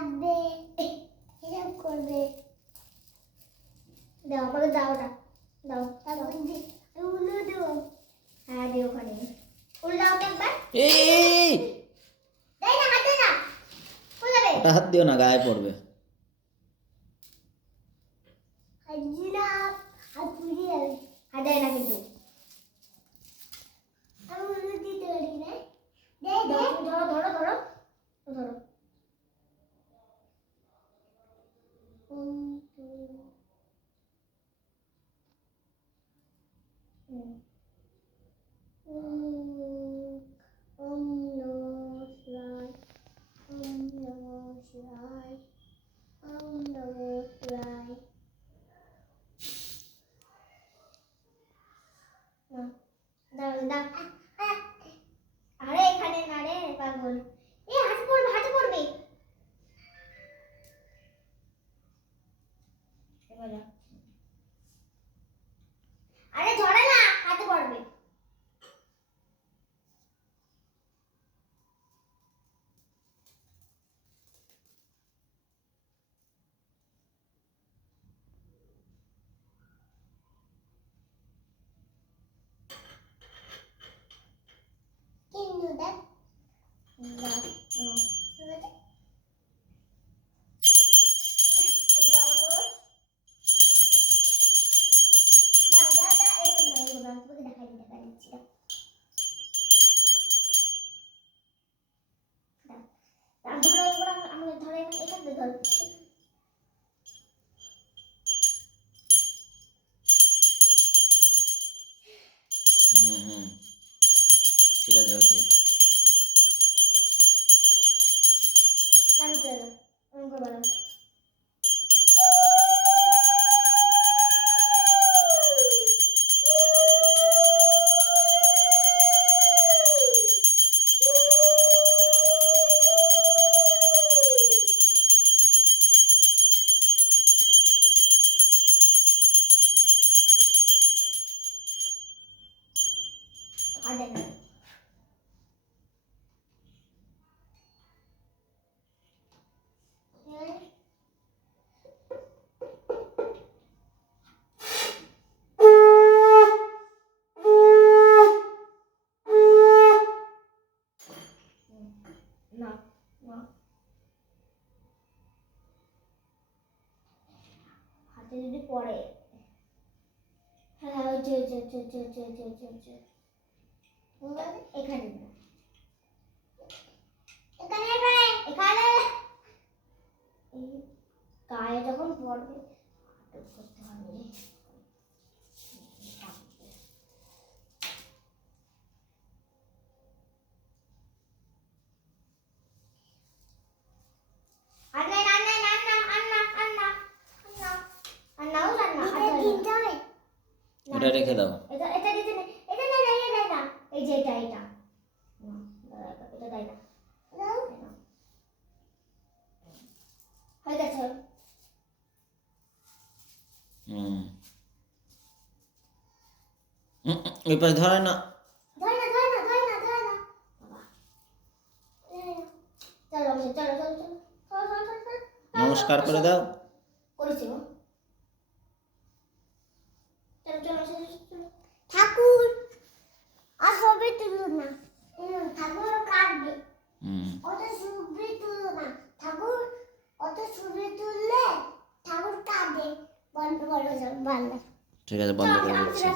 কাঁদবে, এরকম করবে। দাও আমাকে, দাও না, দাও তারপর উল্লু দেবো। হ্যাঁ দে, ওখানে উল্লাও একবার। এই দেই না, হাতে না, উল্লাবে। ওটা হাত দিও না, গায়ে পড়বে। হাজিরা আর পুরি যাবে, হাত দেয় না কিন্তু। আমি উল্লু দিতে পারি না। দে দে, ধরো ধরো ধরো ধরো। আরে এখানে না রে পাগল, এ হাতে পড়বে, হাতে পড়বে। আরে ধরে না, হাতে পড়বে। কিন্তু দেখ, হুম, ঠিক আছে, হয়েছে। না না, হাতে যদি পড়ে। হ্যাঁ ওই যে এখানে না, এখানে এখানে এখানে। এই গায়ে যখন পড়বে আটক করতে হবে রে। এটা রেখে দাও। এটা এটা দিতে নেই, এটা না, এটা দেয় না, এই যে এটা এটা এটা দেয় না। হয়ে গেছে। হুম, ওই পাশে ধরে না। ধরে না ধরে না ধরে না ধরে না বাবা। চলো চলো চলো চলো চলো চলো চলো চলো। নমস্কার করে দাও। করেছি গো। চলো চলো চলো চলো। ঠাকুর আর ছবি তুলো না, ঠাকুর কাঁদবে। অত ছবি তুলো না, ঠাকুর অত ছবি তুললে ঠাকুর কাঁদে। বন্ধ করো, ভালো। ঠিক আছে, বন্ধ করে দিচ্ছি।